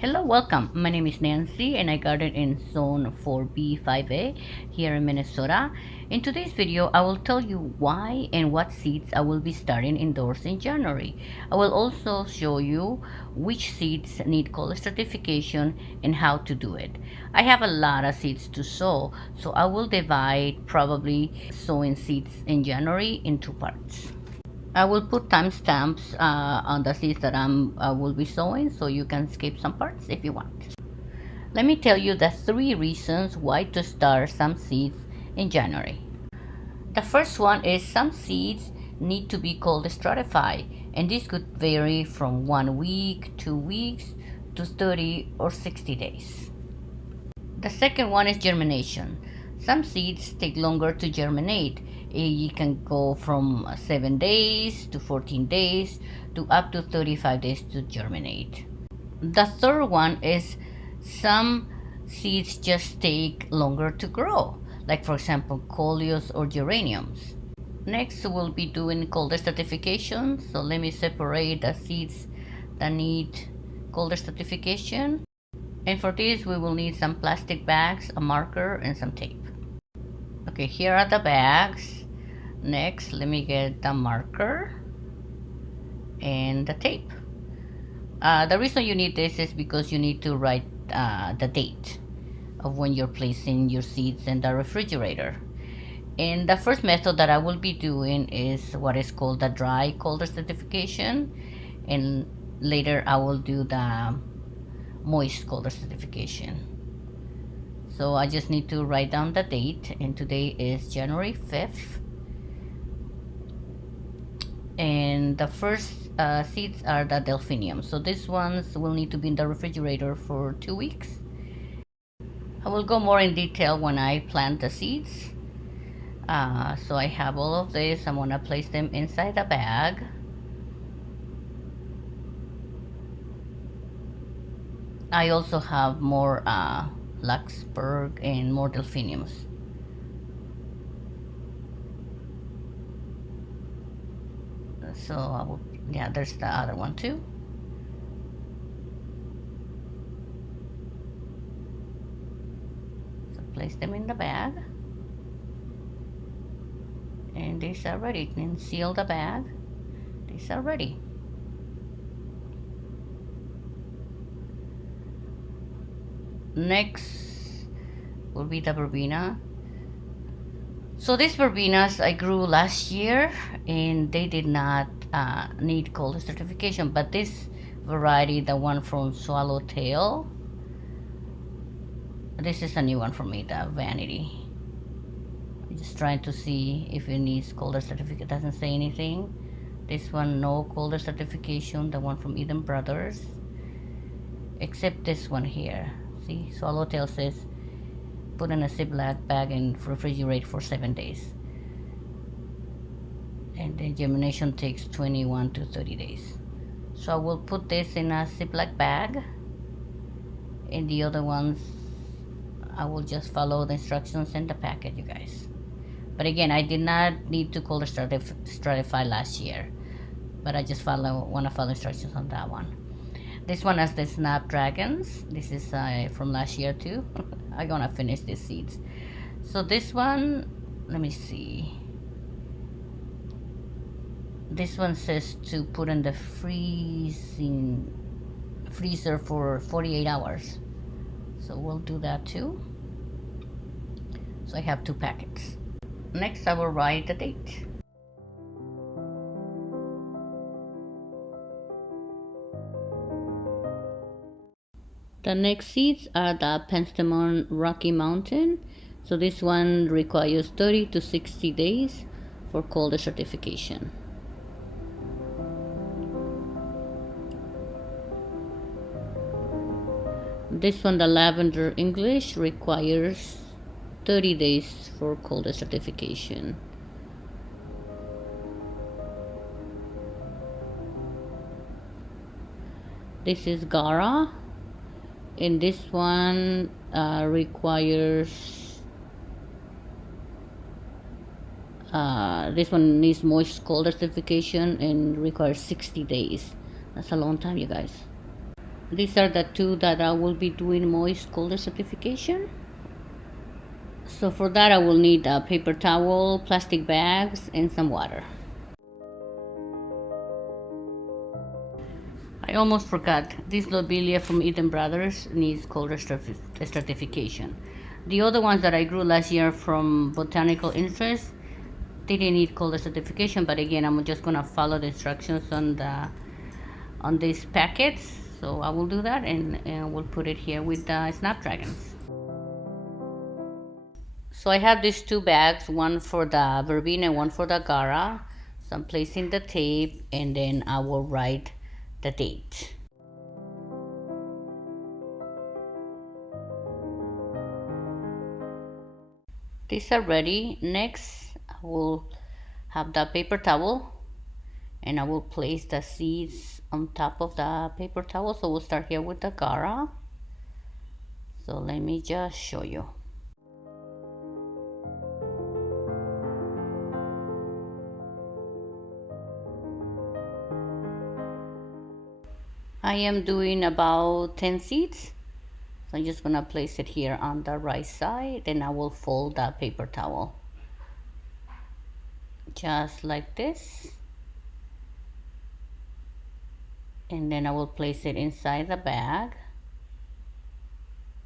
Hello, welcome. My name is Nancy and I garden in Zone 4B5A here in Minnesota. In today's video, I will tell you why and what seeds I will be starting indoors in January. I will also show you which seeds need cold stratification and how to do it. I have a lot of seeds to sow, so I will divide probably sowing seeds in January in two parts. I will put timestamps on the seeds that I will be sowing, so you can skip some parts if you want. Let me tell you the 3 reasons why to start some seeds in January. The first one is some seeds need to be cold stratified, and this could vary from 1 week, 2 weeks to 30 or 60 days. The second one is germination. Some seeds take longer to germinate. You can go from 7 days to 14 days to up to 35 days to germinate. The third one is some seeds just take longer to grow, like for example coleus or geraniums. Next we'll be doing cold stratification, so let me separate the seeds that need cold stratification. And for this we will need some plastic bags, a marker, and some tape. Okay, here are the bags. Next, let me get the marker and the tape. The reason you need this is because you need to write the date of when you're placing your seeds in the refrigerator. And the first method that I will be doing is what is called the dry cold stratification, and later I will do the moist cold stratification. So I just need to write down the date, and today is January 5th. And the first seeds are the delphinium. So these ones will need to be in the refrigerator for 2 weeks. I will go more in detail when I plant the seeds. So I have all of this. I'm gonna place them inside a bag. I also have more Luxburg and more delphiniums. So I will, yeah, there's the other one too. So place them in the bag, and these are ready. Then seal the bag. These are ready. Next will be the verbena. So these verbenas I grew last year, and they did not need cold stratification, but this variety, the one from Swallowtail, this is a new one for me, the Vanity. I'm just trying to see if it needs cold stratification. It doesn't say anything. This one, no cold stratification, the one from Eden Brothers, except this one here. See, Swallowtail says put in a Ziploc bag and refrigerate for 7 days. And the germination takes 21 to 30 days. So I will put this in a Ziploc bag, and the other ones I will just follow the instructions in the packet, you guys. But again, I did not need to cold stratify last year, but I just want to follow instructions on that one. This one has the snapdragons. This is from last year too. I'm gonna finish these seeds. So this one, let me see. This one says to put in the freezer for 48 hours. So we'll do that too. So I have 2 packets. Next, I will write the date. The next seeds are the Penstemon Rocky Mountain. So this one requires 30 to 60 days for cold stratification. This one, the Lavender English, requires 30 days for cold stratification. This is Gara, and this one requires this one needs moist cold stratification and requires 60 days. That's a long time, you guys. These are the two that I will be doing moist cold stratification. So for that I will need a paper towel, plastic bags, and some water. I almost forgot, this lobelia from Eden Brothers needs cold stratification. The other ones that I grew last year from botanical interest, they didn't need cold stratification, but again, I'm just gonna follow the instructions on these packets. So I will do that, and we'll put it here with the snapdragons. So I have these two bags, one for the verbena and one for the gara. So I'm placing the tape, and then I will write the date. These are ready. Next, I will have the paper towel, and I will place the seeds on top of the paper towel. So we'll start here with the gara. So let me just show you. I am doing about 10 seeds. So I'm just gonna place it here on the right side, then I will fold that paper towel. Just like this. And then I will place it inside the bag.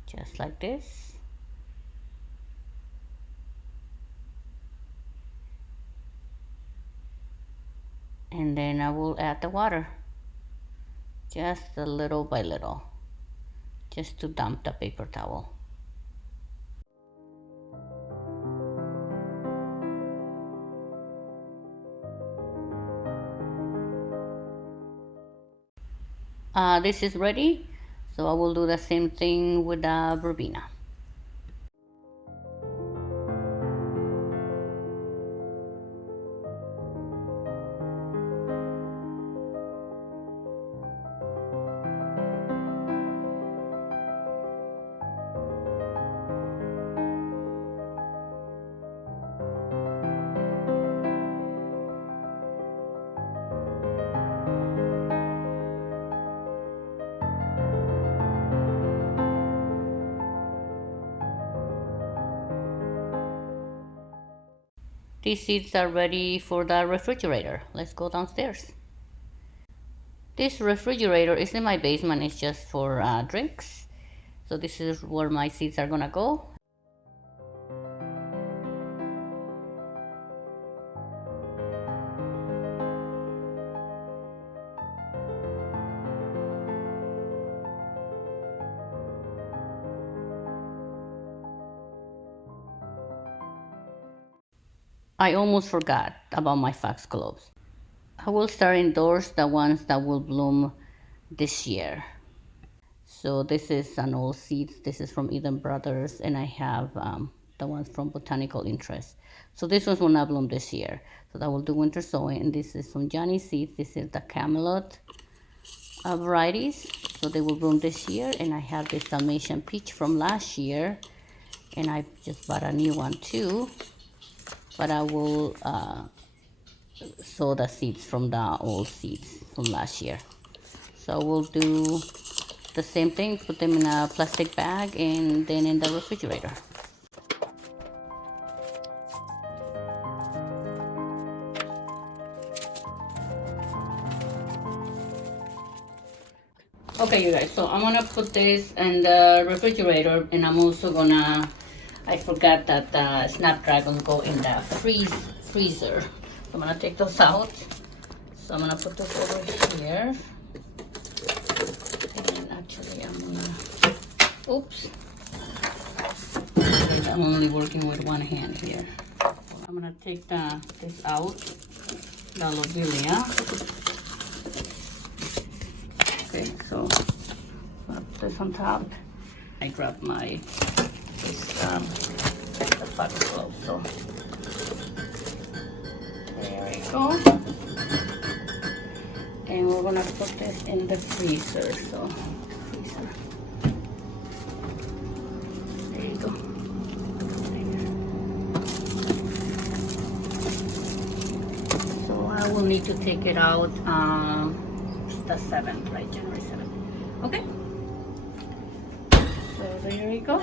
Just like this. And then I will add the water. Just a little by little. Just to dump the paper towel. This is ready, so I will do the same thing with the verbena. These seeds are ready for the refrigerator. Let's go downstairs. This refrigerator is in my basement. It's just for drinks. So this is where my seeds are gonna go. I almost forgot about my foxgloves. I will start indoors, the ones that will bloom this year. So this is an old seed. This is from Eden Brothers, and I have the ones from Botanical Interest. So this ones will not bloom this year. So that will do winter sowing. And this is from Johnny Seeds. This is the Camelot varieties. So they will bloom this year. And I have this Dalmatian Peach from last year, and I just bought a new one too. But I will sow the seeds from the old seeds from last year. So we'll do the same thing, put them in a plastic bag and then in the refrigerator. Okay, you guys, so I'm gonna put this in the refrigerator, and I'm also gonna, I forgot that the snapdragons go in the freezer. So I'm gonna take those out. So I'm gonna put this over here. And actually I'm gonna, oops. I'm only working with one hand here. I'm gonna take this out, the lobelia. Okay, so put this on top. I grabbed my the foxglove, so there we go. And we're gonna put this in the freezer. So there you go. So I will need to take it out the 7th, right? January 7th. Okay. So here we go.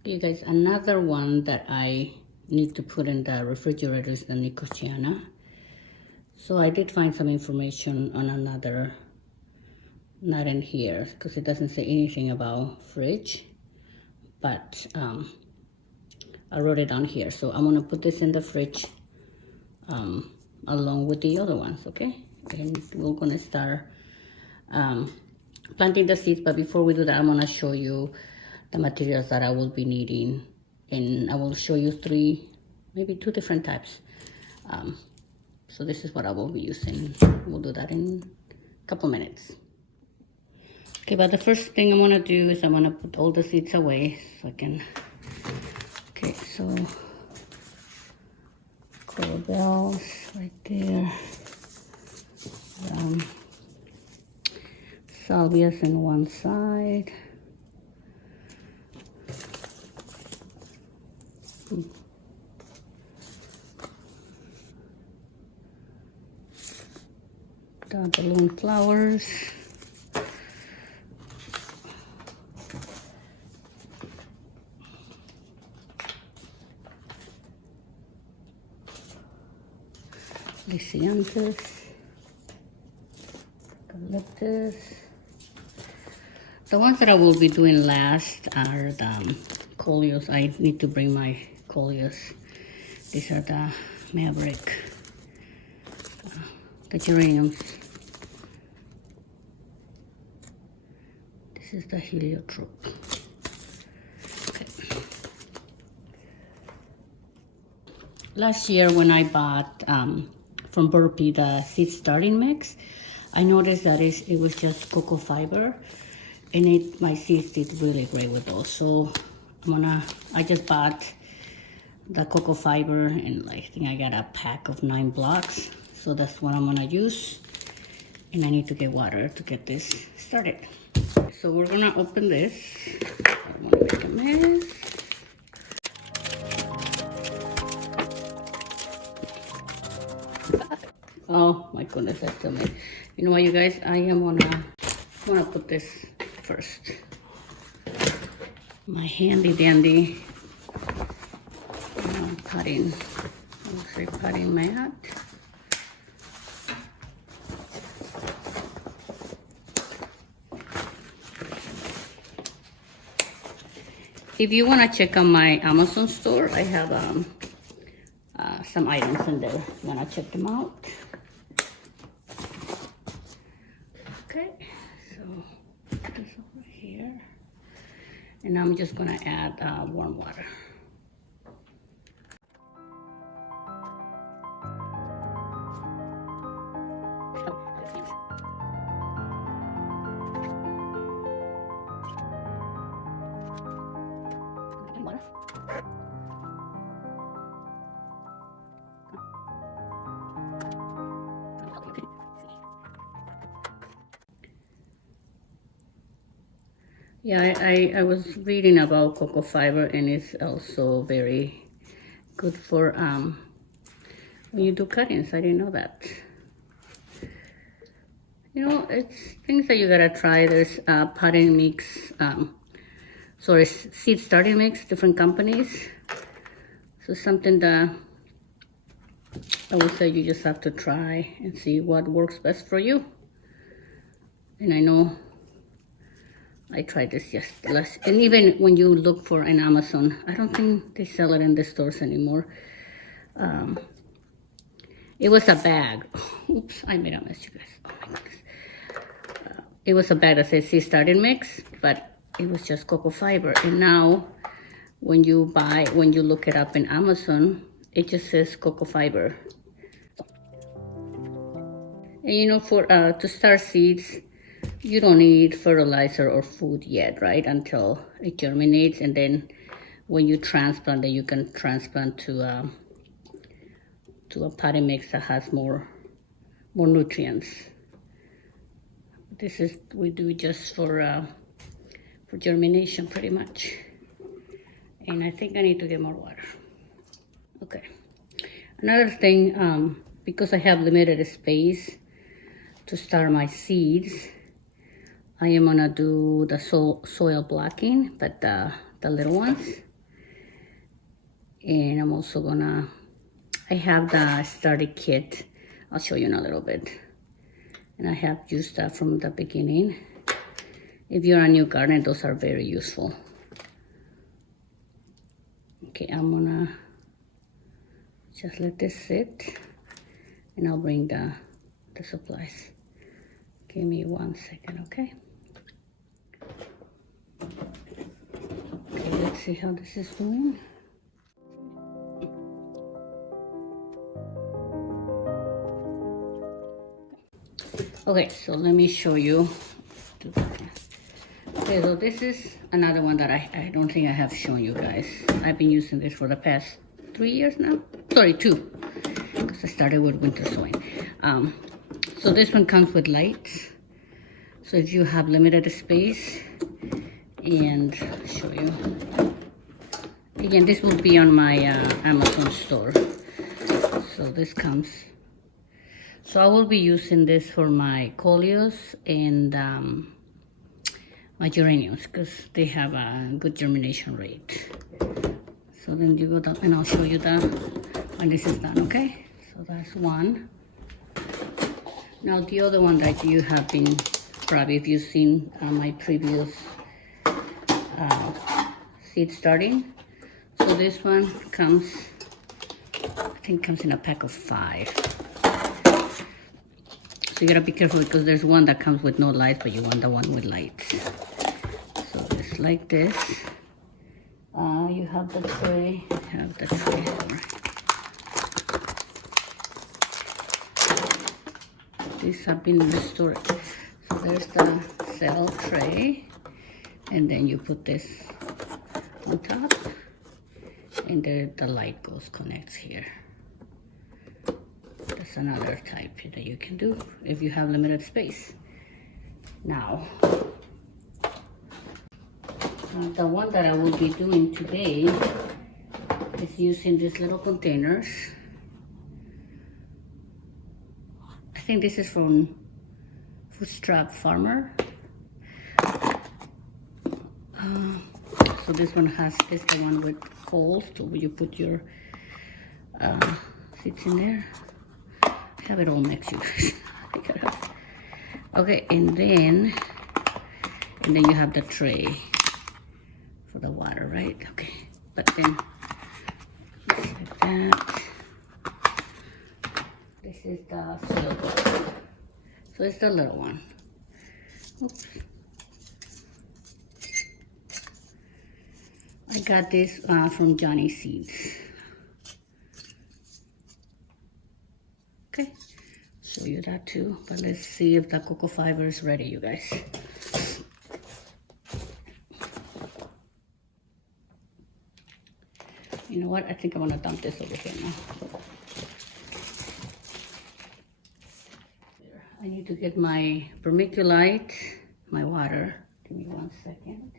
Okay guys, another one that I need to put in the refrigerator is the Nicotiana. So I did find some information on another, not in here because it doesn't say anything about fridge, but I wrote it down here. So I'm gonna put this in the fridge along with the other ones, okay? And we're gonna start planting the seeds, but before we do that, I'm gonna show you the materials that I will be needing, and I will show you maybe two different types. So this is what I will be using. We'll do that in a couple minutes. Okay, but the first thing I'm gonna do is I'm gonna put all the seeds away so I can, okay, so coral bells right there. Salvias on one side. The balloon flowers. Lisianthus. Eucalyptus. The ones that I will be doing last are the coleus. I need to bring my coleus. These are the Maverick, the geraniums. This is the Heliotrope. Okay. Last year when I bought from Burpee the seed starting mix, I noticed that it was just cocoa fiber, and my seeds did really great with those. So I just bought the cocoa fiber, and I think I got a pack of 9 blocks. So that's what I'm gonna use, and I need to get water to get this started. So we're gonna open this. I don't wanna make a mess. Oh my goodness, I still made. You know what, you guys? I am gonna put this first. My handy dandy potting mat. If you want to check out my Amazon store, I have some items in there. You want to check them out? Okay, so put this over here, and I'm just gonna add warm water. Yeah, I was reading about cocoa fiber, and it's also very good for when you do cuttings. I didn't know that. You know, it's things that you gotta try. There's potting mix, seed starting mix, different companies. So something that I would say you just have to try and see what works best for you. And I know I tried this yesterday, and even when you look for an Amazon, I don't think they sell it in the stores anymore. It was a bag. Oops, I made a mess, you guys. Oh my goodness. It was a bag that says seed starting mix, but it was just cocoa fiber. And now, when you look it up in Amazon, it just says cocoa fiber. And you know, for to start seeds, you don't need fertilizer or food yet, right? Until it germinates, and then when you transplant it, you can transplant to a potting mix that has more nutrients. This is we do just for germination, pretty much. And I think I need to get more water. Okay. Another thing, because I have limited space to start my seeds, I am gonna do the soil blocking, but the little ones. And I'm also gonna, I have the starter kit. I'll show you in a little bit. And I have used that from the beginning. If you're a new gardener, those are very useful. Okay, I'm gonna just let this sit, and I'll bring the supplies. Give me 1 second, okay? Okay, let's see how this is doing. Okay, so let me show you. Okay, so this is another one that I don't think I have shown you guys. I've been using this for the past 3 years now. Sorry, 2, because I started with winter sowing. So this one comes with lights. So if you have limited space, and I'll show you. Again, this will be on my Amazon store. So this comes. So I will be using this for my coleus and my geraniums, because they have a good germination rate. So then you go down, and I'll show you when this is done, okay? So that's one. Now the other one that you have been, probably if you've seen my previous seed starting. So this one comes, I think comes in a pack of 5. So you gotta be careful, because there's one that comes with no lights, but you want the one with lights. So it's like this. You have the tray. These have been restored. So there's the cell tray, and then you put this on top, and there the light connects here. That's another type that you can do if you have limited space. Now, the one that I will be doing today is using these little containers. I think this is from Foodstrap Farmer. So this one is the one with holes, so you put your seeds in there. I have it all next to you guys. Okay, and then you have the tray for the water, right? Okay, but then like that. This is the soil bowl. So it's the little one. Oops. I got this from Johnny Seeds. Okay, show you that too. But let's see if the cocoa fiber is ready, you guys. You know what? I think I'm gonna dump this over here now. I need to get my Vermiculite, my water. Give me 1 second.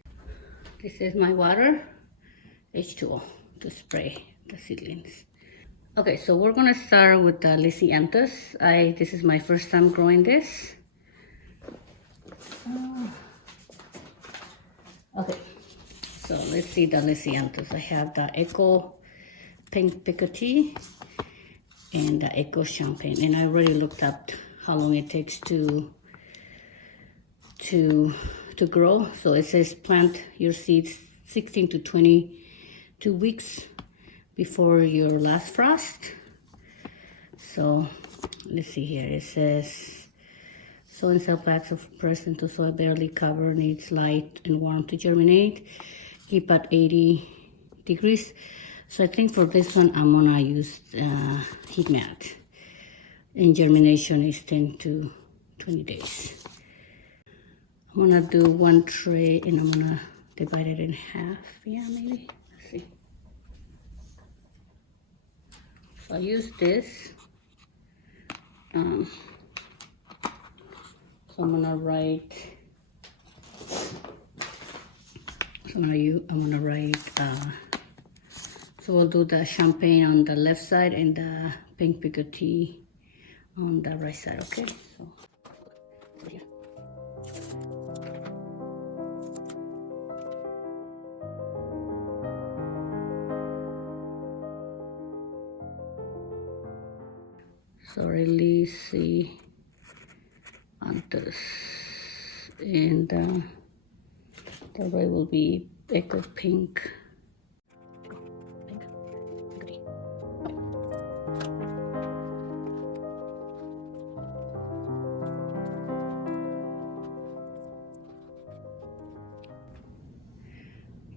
This is my water, H2O, to spray the seedlings. Okay, so we're gonna start with the Lisianthus. This is my first time growing this. Okay, so let's see the Lisianthus. I have the Echo Pink Picotee and the Echo Champagne, and I already looked up how long it takes to grow. So it says plant your seeds 16 to 22 weeks before your last frost. So let's see here. It says sow in cell packs of pressed into soil barely covered, needs light and warm to germinate. Keep at 80 degrees. So I think for this one I'm gonna use heat mat. And germination is 10 to 20 days. I'm gonna do 1 tray, and I'm gonna divide it in half. Yeah, maybe. Let's see. So I use this. So I'm gonna write. So we'll do the champagne on the left side and the pink picotee on the right side. Okay. So. Yeah. sorry, Lisianthus, and the red will be Echo Pink.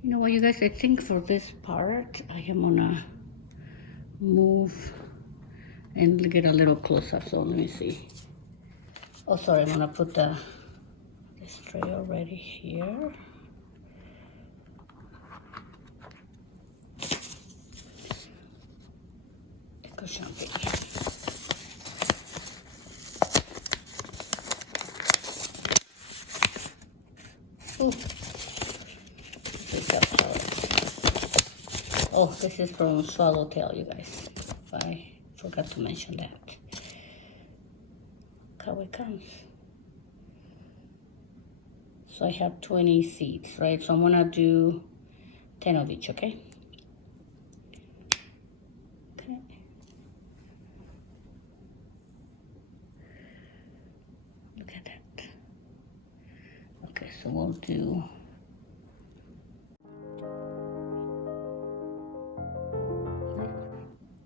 You know what, you guys, I think for this part, I am gonna move and get a little close up, so let me see. Oh, sorry, I'm gonna put this tray already here. Echo Champagne. Ooh. Oh, this is from Swallowtail, you guys. I forgot to mention that. Look how it comes. So I have 20 seeds, right? So I'm gonna do 10 of each, okay? Okay. Look at that. Okay, so we'll do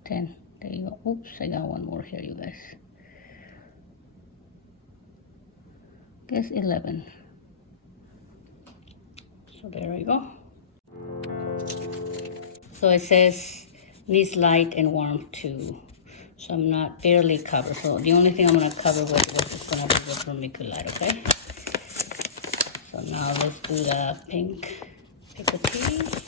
10. There you go. Oops, I got one more here, you guys. Guess 11. So there we go. So it says needs light and warmth too. So I'm not barely covered. So the only thing I'm gonna cover with was just gonna be the vermiculite, okay? So now let's do the pink picotee.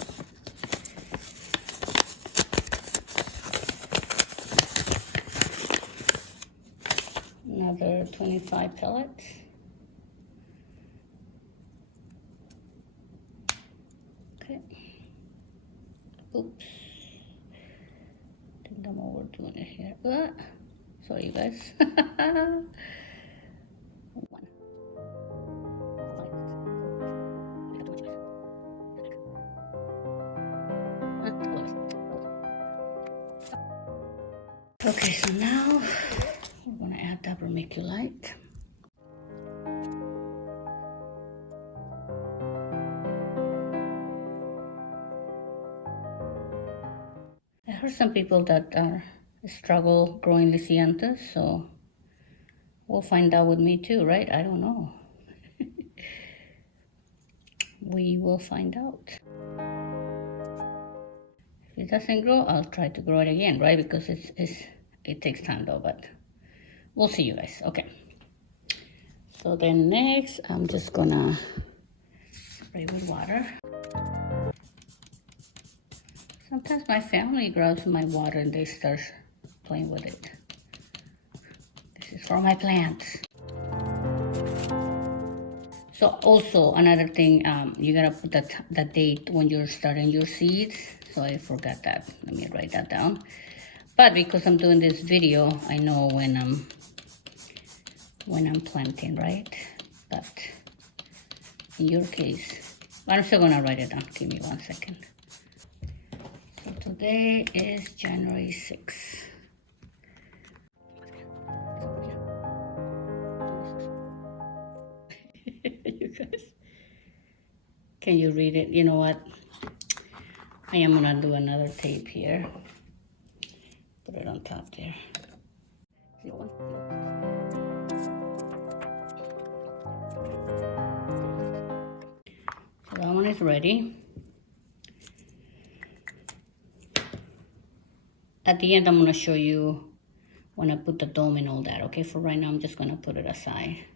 Another 25 pellets. Okay. Oops. I think I'm overdoing it here. Sorry, you guys. Okay, so now we're gonna add that vermiculite. I heard some people that struggle growing Lisianthus, so we'll find out with me too, right? I don't know. We will find out. If it doesn't grow, I'll try to grow it again, right? Because it takes time though, but we'll see, you guys. Okay. So then next, I'm just gonna spray with water. Sometimes my family grabs my water and they start playing with it. This is for my plants. So also another thing, you gotta put the date when you're starting your seeds. So I forgot that. Let me write that down. But because I'm doing this video, I know when I'm planting, right? But in your case, I'm still gonna write it down. Give me 1 second. So today is January 6th. You guys, can you read it? You know what? I am gonna do another tape here. Put it on top there. See one? So that one is ready. At the end, I'm gonna show you when I put the dome and all that, okay? For right now, I'm just gonna put it aside.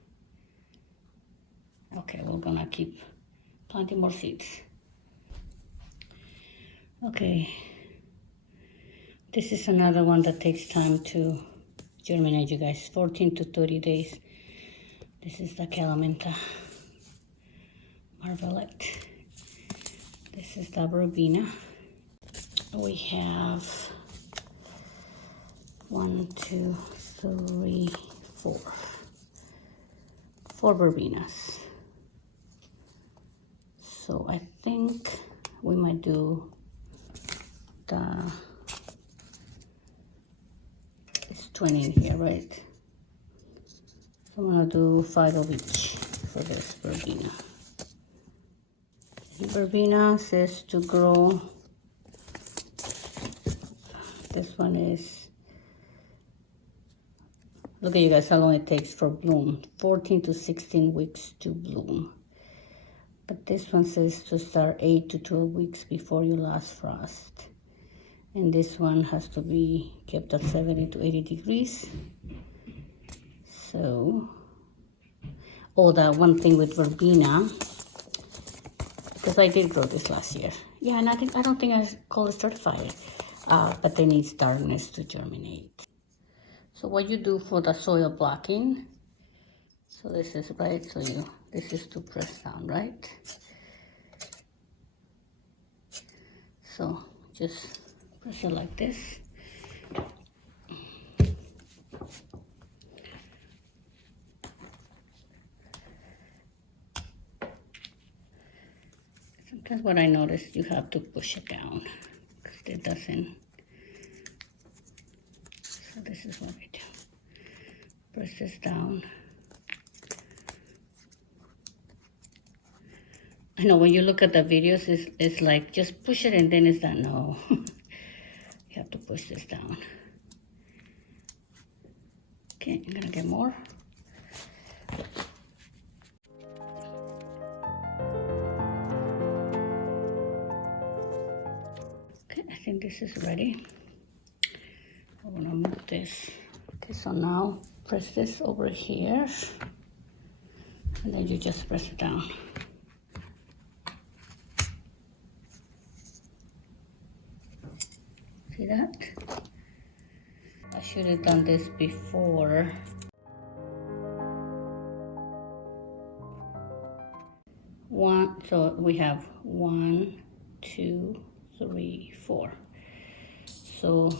Okay, we're gonna keep planting more seeds. Okay, this is another one that takes time to germinate, you guys, 14 to 30 days. This is the Calamintha Marvelette. This is the Verbena. We have 1, 2, 3, 4. 4 Verbenas. So I think we might do the 20 in here, right? So I'm gonna do 5 of each for this Verbena. Verbena says to grow, this one is, look at you guys how long it takes for bloom, 14 to 16 weeks to bloom. But this one says to start 8 to 12 weeks before your last frost. And this one has to be kept at 70 to 80 degrees. So, oh, that one thing with Verbena, because I did grow this last year. Yeah, and I don't think I call it certified, but they need darkness to germinate. So what you do for the soil blocking, so this is right, so this is to press down, right? So just press it like this. Sometimes what I noticed, you have to push it down because it doesn't. So this is what I do. Press this down. I know when you look at the videos, it's like just push it and then it's done. No, you have to push this down. Okay, I'm gonna get more. Okay, I think this is ready. I want to move this. Okay, so now press this over here, and then you just press it down. See that? I should have done this before. So we have 1, 2, 3, 4. So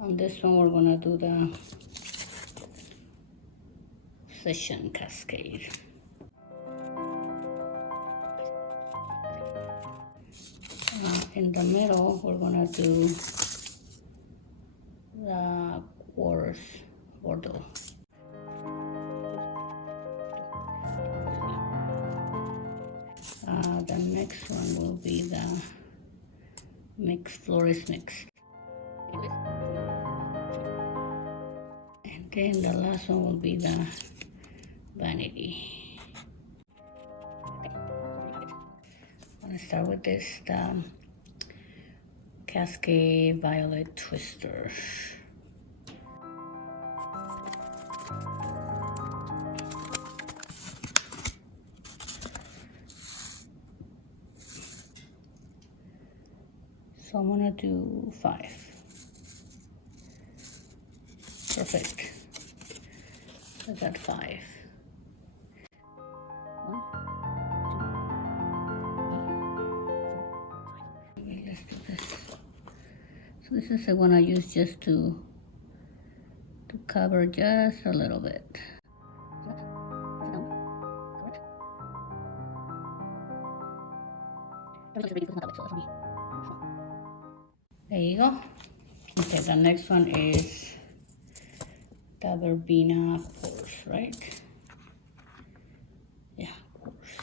on this one, we're gonna do the session cascade. In the middle, we're gonna do the quartz bordeaux. The next one will be the florist mix. And then the last one will be the vanity. I'm gonna start with this, the Cascade Violet Twister. So I'm gonna do 5. Perfect. I got 5. 1, 2, 3, 4, 5. Okay, let's do this. So this is the one I use just to cover just a little bit. There you go. Okay, the next one is the Verbena course, right? Yeah, course.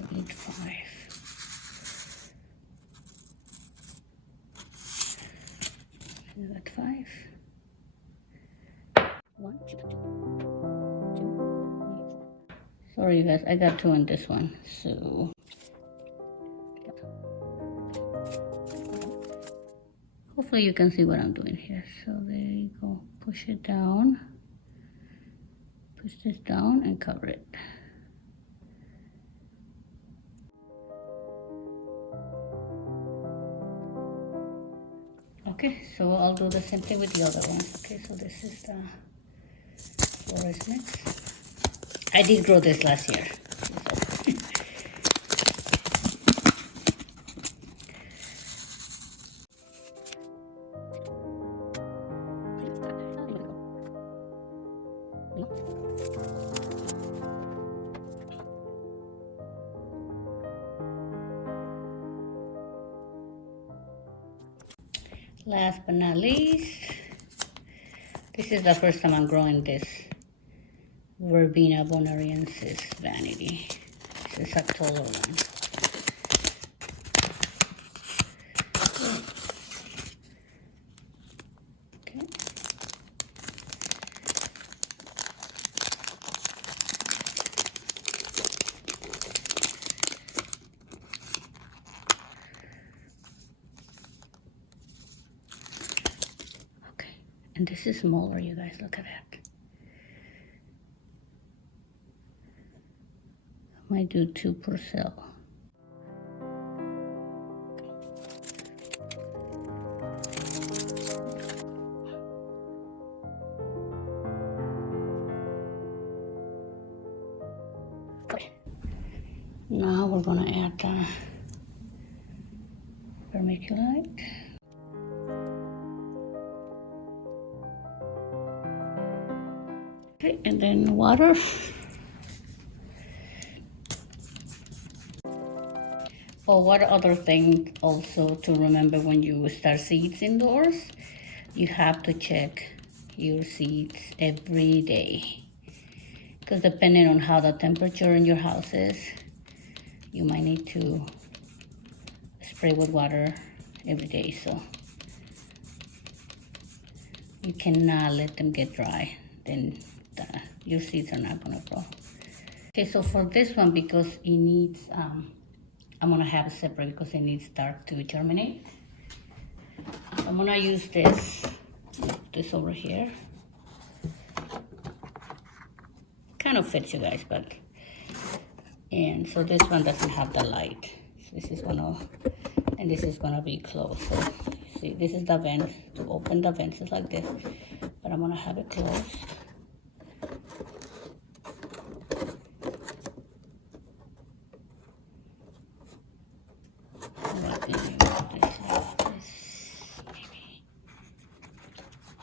I need 5. Is that 5? 1, 2, 3, 4. Sorry, you guys, I got 2 on this one, so. Hopefully you can see what I'm doing here. So there you go. Push it down. Push this down and cover it. Okay, so I'll do the same thing with the other one. Okay, so this is the florist mix. I did grow this last year. Last but not least, this is the first time I'm growing this Verbena bonariensis vanity. This is a taller one. Okay. Okay, and this is smaller, you guys, look at that. I might do 2 per cell. Okay. Now we're gonna add vermiculite. Okay, and then water. Oh, what other thing also to remember when you start seeds indoors, you have to check your seeds every day. Because depending on how the temperature in your house is, you might need to spray with water every day. So you cannot let them get dry, then your seeds are not gonna grow. Okay, so for this one, because it needs, I'm gonna have it separate because it needs dark to germinate. I'm gonna use this over here. Kind of fits, you guys, but, and so this one doesn't have the light. So this is and this is gonna be closed. So see, this is the vent. To open the vents is like this, but I'm gonna have it closed.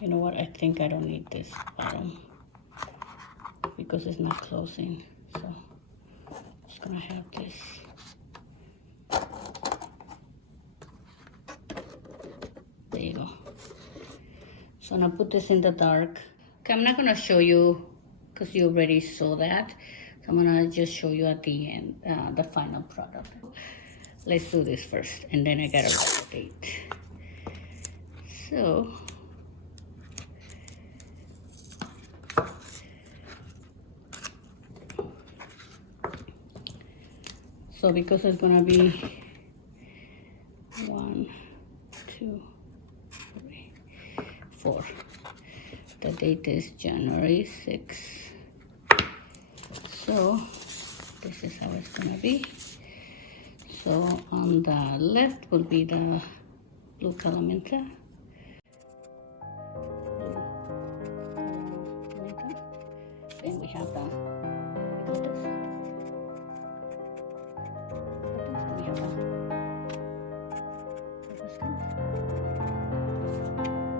You know what, I think I don't need this bottom because it's not closing, so I'm just gonna have this. There you go. So I'm gonna put this in the dark. Okay, I'm not gonna show you because you already saw that. So I'm gonna just show you at the end the final product. Let's do this first, and then I gotta write the date. So because it's gonna be 1, 2, 3, 4. The date is January 6th. So this is how it's gonna be. So on the left will be the blue Calamintha. Then we have the Eucalyptus. We have the Verbascum.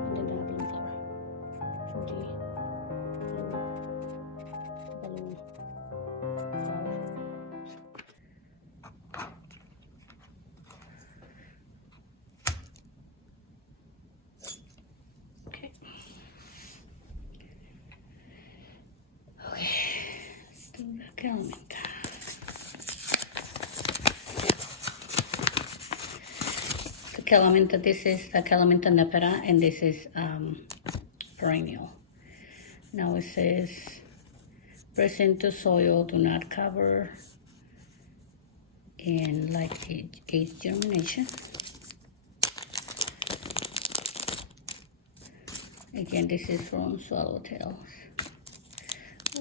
And then the Ballon flower. Fruity Ballon flower. Okay. Let's do the Calamintha. Calamintha, this is the Calamintha nepera, and this is perennial. Now it says, press into soil, do not cover, and like age germination. Again, this is from Swallowtails.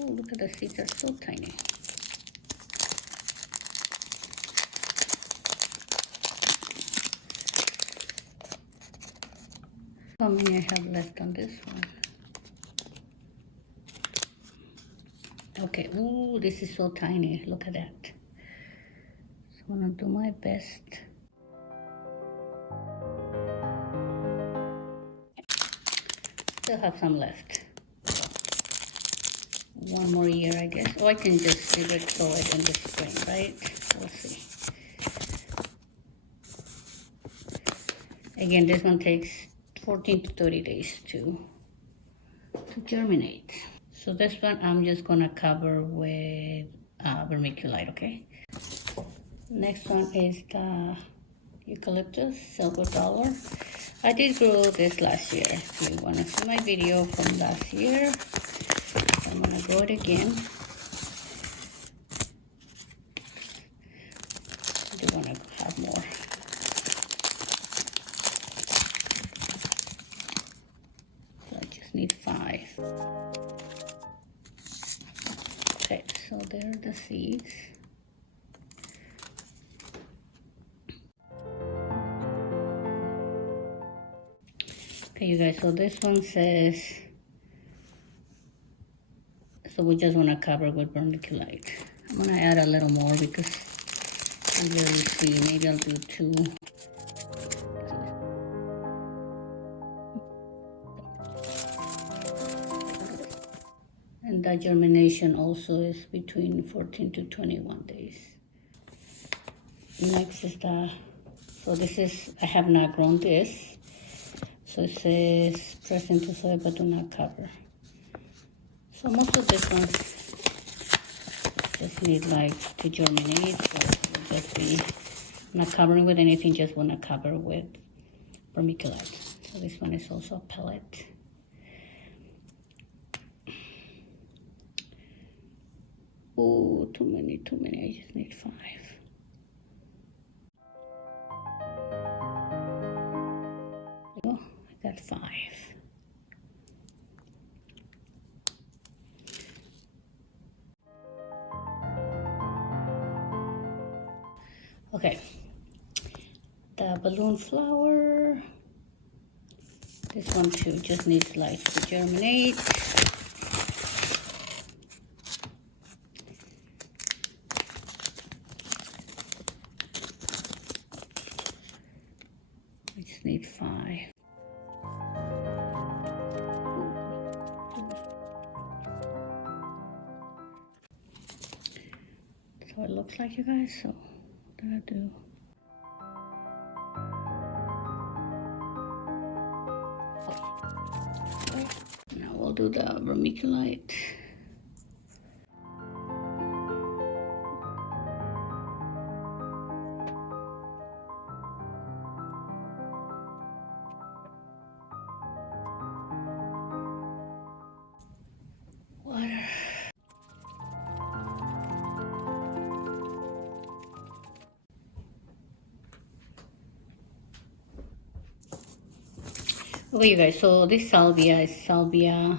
Oh, look at the seeds, are so tiny. How many I have left on this one? Okay, ooh, this is so tiny. Look at that. So I'm gonna do my best. Still have some left. One more year, I guess. Or I can just leave it so it in the spring, right? We'll see. Again, this one takes 14 to 30 days to germinate. So this one I'm just gonna cover with vermiculite, okay? Next one is the Eucalyptus Silver Dollar. I did grow this last year. If you wanna see my video from last year, I'm gonna grow it again. I do wanna have more. So I just need 5. Okay, so there are the seeds. Okay, you guys, so this one says, so we just want to cover with vermiculite. I'm going to add a little more because I really see, maybe I'll do 2. And that germination also is between 14 to 21 days. Next is so this is, I have not grown this. So it says press into soil but do not cover. So most of these ones just need like to germinate, so we'll just be not covering with anything, just want to cover with vermiculite. So this one is also a pellet. Oh, too many, I just need 5. Oh, I got 5. Okay, the balloon flower, this one too just needs light to germinate. I just need 5. So it looks like, you guys, so what did I do? Now we'll do the vermiculite. Water. Okay, you guys, so this salvia is Salvia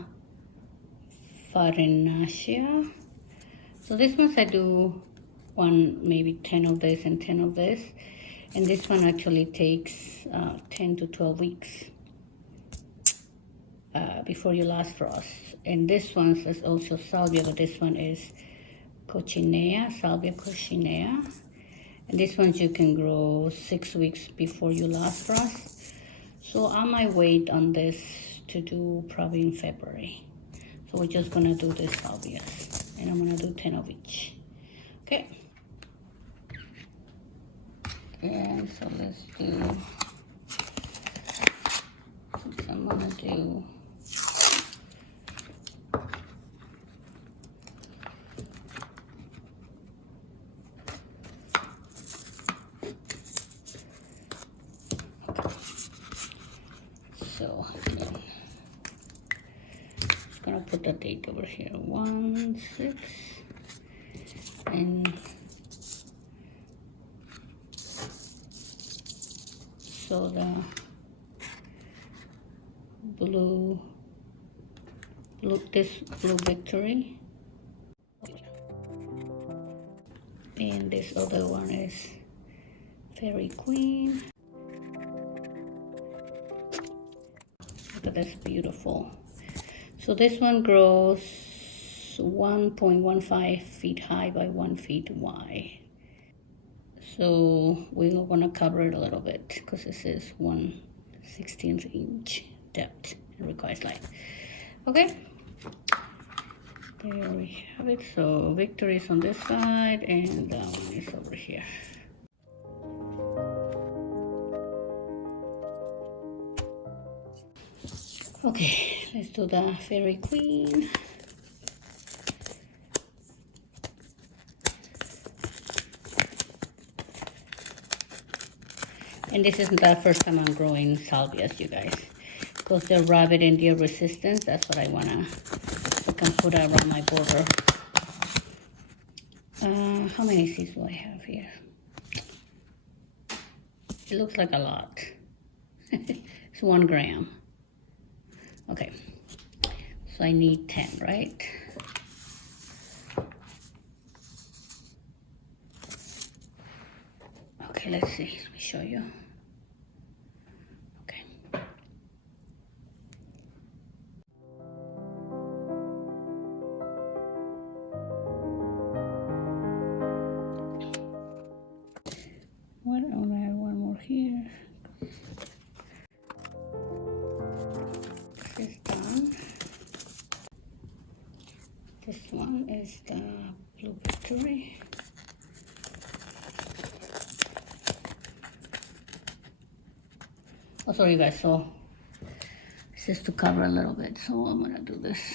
farinacea. So this ones I do maybe 10 of this and 10 of this, and this one actually takes 10 to 12 weeks before you last frost. And this one is also salvia, but this one is coccinea, Salvia coccinea, and this one you can grow 6 weeks before you last frost. So I might wait on this to do probably in February. So we're just gonna do this salvias, and I'm gonna do 10 of each. Okay. And so let's do. I'm gonna do. So again, just gonna put the date over here, 1/6, and so the this blue Victory, and this other one is Fairy Queen. That's beautiful. So this one grows 1.15 feet high by 1 feet wide. So we're gonna cover it a little bit because this is 1/16 inch depth and requires light. Okay, there we have it. So Victory is on this side and that one is over here. Okay, let's do the Fairy Queen. And this isn't the first time I'm growing salvias, you guys. Because they're rabbit and deer resistance, that's what I can put around my border. How many seeds do I have here? It looks like a lot. It's 1 gram. Okay, so I need 10, right? Okay, let's see, let me show you. Okay. What, I want to add one more here. This is done. This one is the Blue Victory. Oh, sorry guys, so this is to cover a little bit, so I'm gonna do this.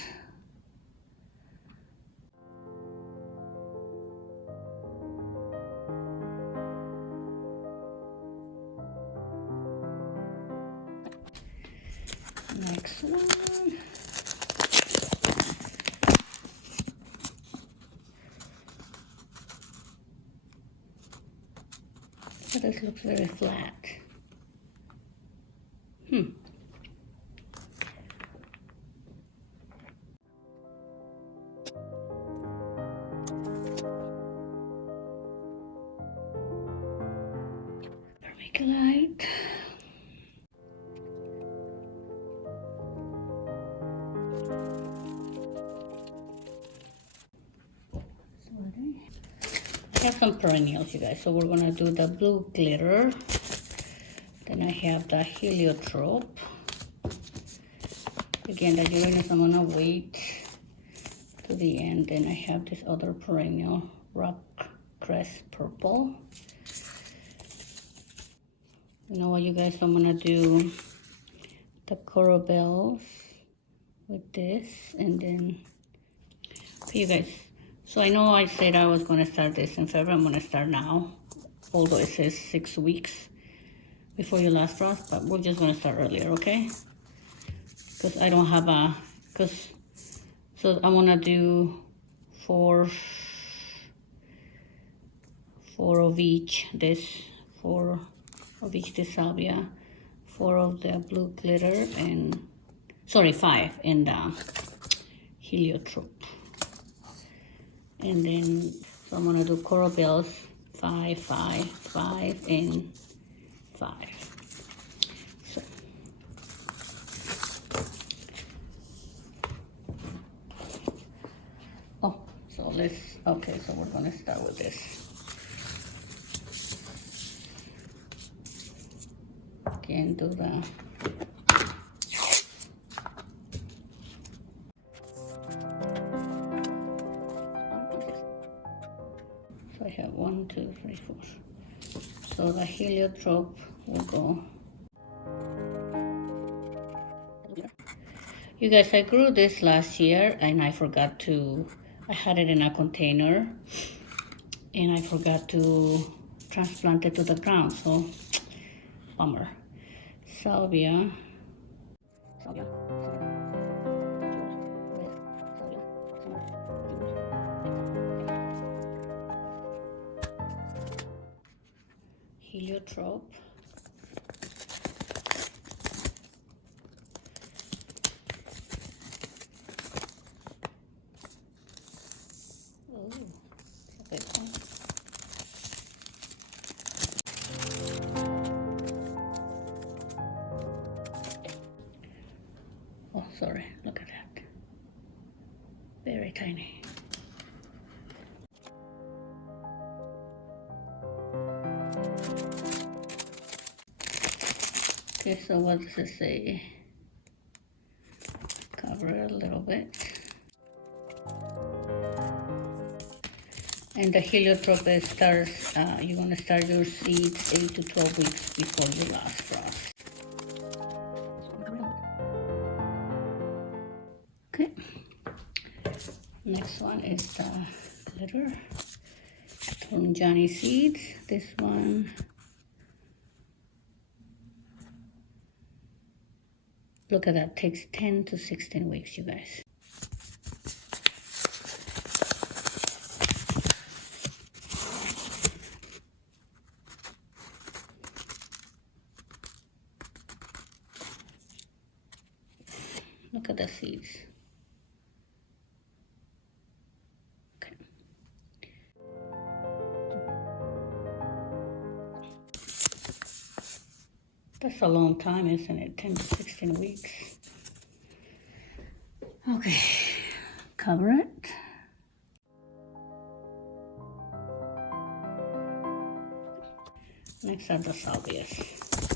Next one. So this looks very flat. Vermiculite. I have some perennials, you guys, so we're gonna do the blue glitter. Then I have the Heliotrope. Again, the Uranus, I'm gonna wait to the end. Then I have this other perennial, Rock Crest Purple. You know what, you guys, I'm gonna do the coral bells with this, and then, okay, you guys, so I know I said I was gonna start this in February. I'm gonna start now, although it says 6 weeks before your last frost, but we're just gonna start earlier, okay? Because I don't have so I wanna do four of each, four of each this salvia, 4 of the blue glitter, and, sorry, 5 in the Heliotrope. And then, so I'm gonna do coral bells, 5, 5, 5, and 5. So, oh, so let's, okay, so we're gonna start with this. Again, do the so I have 1, 2, 3, 4. So the Heliotrope will go. You guys, I grew this last year and I had it in a container and I forgot to transplant it to the ground, so bummer. Salvia. Heliotrope. Oh, it's a big one. Oh, sorry, look at that. Very tiny. Okay, so what does it say? Cover it a little bit. And the Heliotrope starts, you're going to start your seeds 8 to 12 weeks before your last frost. Okay. Next one is the glitter from Johnny Seeds. This one, look at that, takes 10 to 16 weeks, you guys. Look at the seeds. Okay. That's a long time, isn't it? 10 to 16 weeks. Okay, cover it. Next are the salvias.